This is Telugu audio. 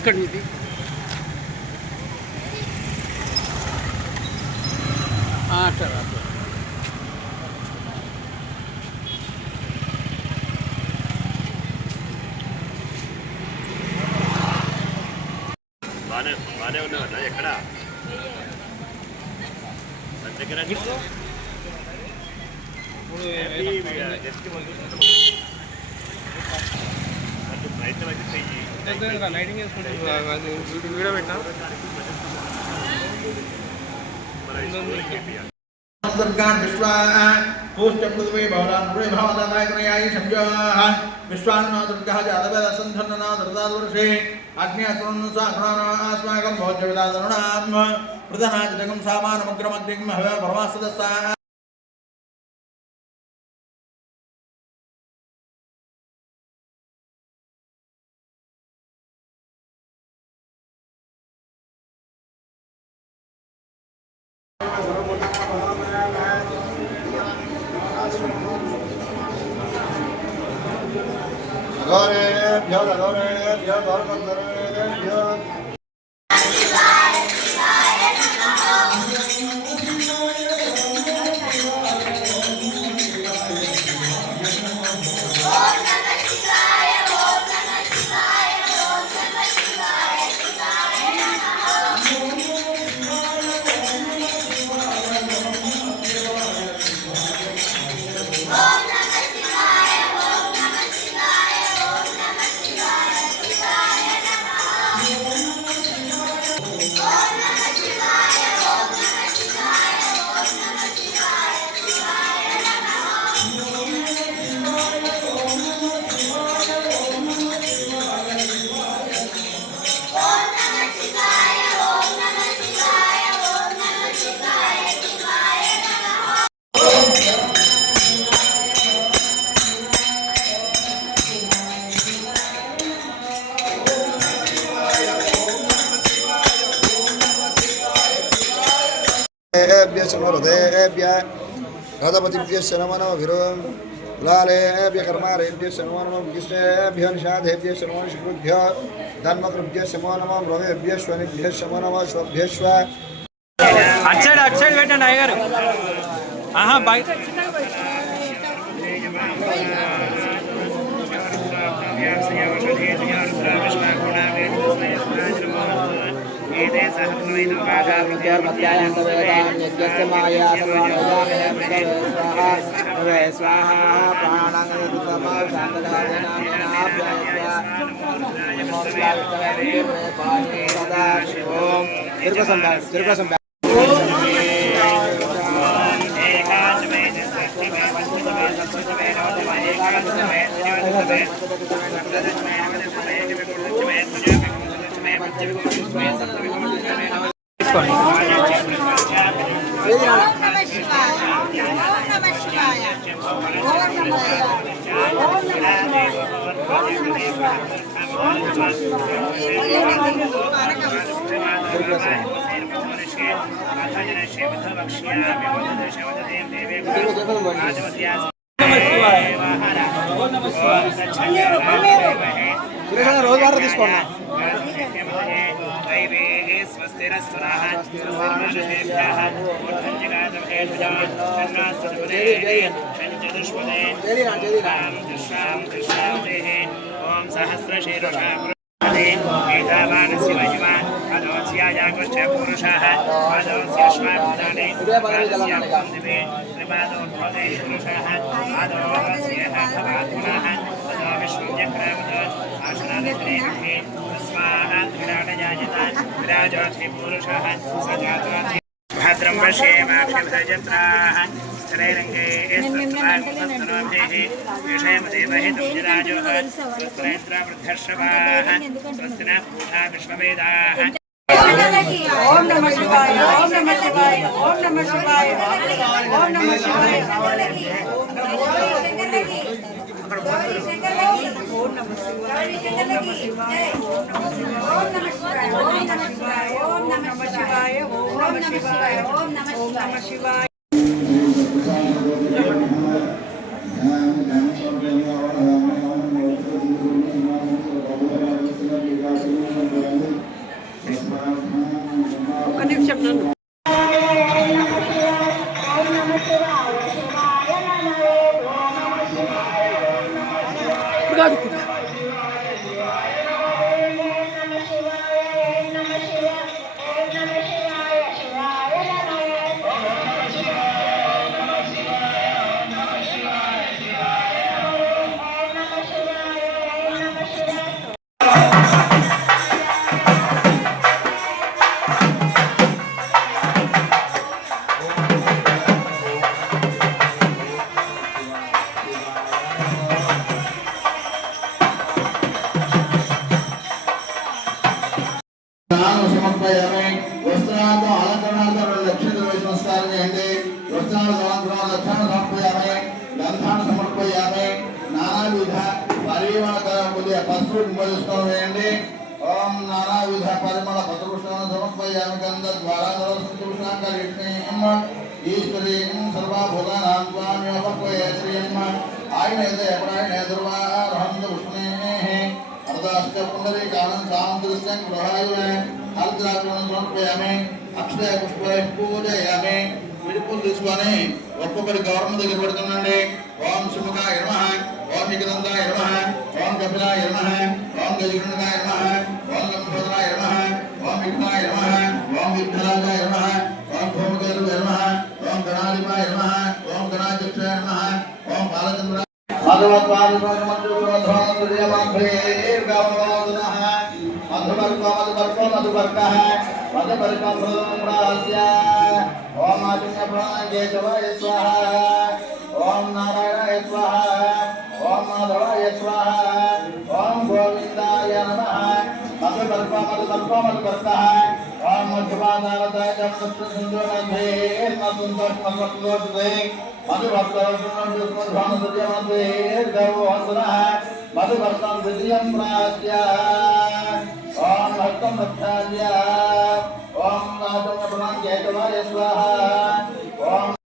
ఇక్కడ ఇది అట్లా బాగానే ఉన్నావన్నా ఎక్కడ దగ్గర ప్రయత్నం అయితే చెయ్యి లైటింగ్ వేసుకుంటే వీడియో పెట్టినా पूष्टपृथ्वी भवदान्पुरे भवदानायकनयाय संज्ञाः विश्वान्नो दुर्गः जातवेदसन्धन्नना दर्दावर्षे अग्न्यासुरन्नुसाग्नास्माकं भवत्यविदादरुणां प्रदनाजगं सामानमुग्रमग्निं हवे परमास्तदस्ता रथपतिभ्यः नमो नमः लालेभ्यः कर्मारेभ्यः नमो नमः कृष्णेभ्यः निषादेभ्यः नमो शुक्रुभ्यः धर्मकृभ्यः नमो नमः ब्रह्मेभ्यः स्वनिभ्यः नमो नमः स्वभ्यश्व అట్ సైడ్ పెట్టండి అయ్యారు బయట రోజు వాటర్ తీసుకోండి ओम सहस्रशीर्षा एतावानस्य महिमा अदोस्यायागश्च पुरुषः अदोस्यश्वाभूतानि अदोस्यादिवे त्रिपादोद्भवे पुरुषः अदोस्यः भवात्मनः अदो विष्णुचक्रावत आशनादित्रेभिः तस्मात् विराटजायत विराजोऽस्ति पुरुषः स जातोऽस्ति भद्रं पश्येमाक्षिभजत्राः स्थलैरङ्गे स्तनोभिः विषयमदेवहितं जराजोः स्वस्त्रैन्द्रवृद्धर्षभाः स्वस्ति नः पूषा विश्ववेदाः ओम नमः शिवाय ओम नमः शिवाय ओम नमः शिवाय ओम नमः शिवाय ओम नमः शिवाय ओम नमः शिवाय ओम नमः शिवाय సమర్పయామి వస్త్రార్థం అలంకరణార్థం 2 లక్షలు వేసి నమస్కారం చేయండి వస్త్రాల సమర్పణ లక్షణ సమర్పయామి గంధాన్ని సమర్పయామి నానావిధ పరిమళ కొద్దిగా పసుపు ఉపయోగిస్తాం వేయండి ఓం నానావిధ పరిమళ పత్రపుష్పాన్ని సమర్పయామి గంధ ద్వారా పుష్పాంకరీం ఈశ్వరీ సర్వభూతానాం స్వామి ఉపక్వయేశ్రీం ఆయన ఎప్పుడాయన దుర్వాహంత పుష్పే అర్ధాష్ట పుండరీ కాలం సామంతృశ్యం గృహాయువే అర్ధరాత్రులను సమర్పయామి అక్షయ పుష్పే పూజయామి విడుపులు తీసుకొని ఒక్కొక్కరి గౌరవం దగ్గర పెడుతుండండి ఓం సుముఖాయ నమః ఓం ఏకదంతాయ నమః ఓం కపిలాయ నమః ఓం గజగణాయ నమః ఓం లంబోదరాయ నమః ఓం విఘ్నాయ నమః ఓం విఘ్నరాజాయ నమః ఓం భూమకేతువే నమః ఓం గణాధిపాయ నమః ఓం గణాధ్యక్షాయ నమః ఓం బాలచంద్ర ओम आदित्य प्राणाय स्वाहा ओम नारायणाय स्वाहा ओम माधवाय स्वाहा ओम गोविंदाय नमः मधुपर्कः ओम मधुपादारताय जपसुंदरमध्ये मधुसंतोषमत्वोदे मधुभक्तोषमध्यामध्ये देववंदनः मधुभक्तं द्वितीयं प्रास्य ओम भक्तं रक्षाय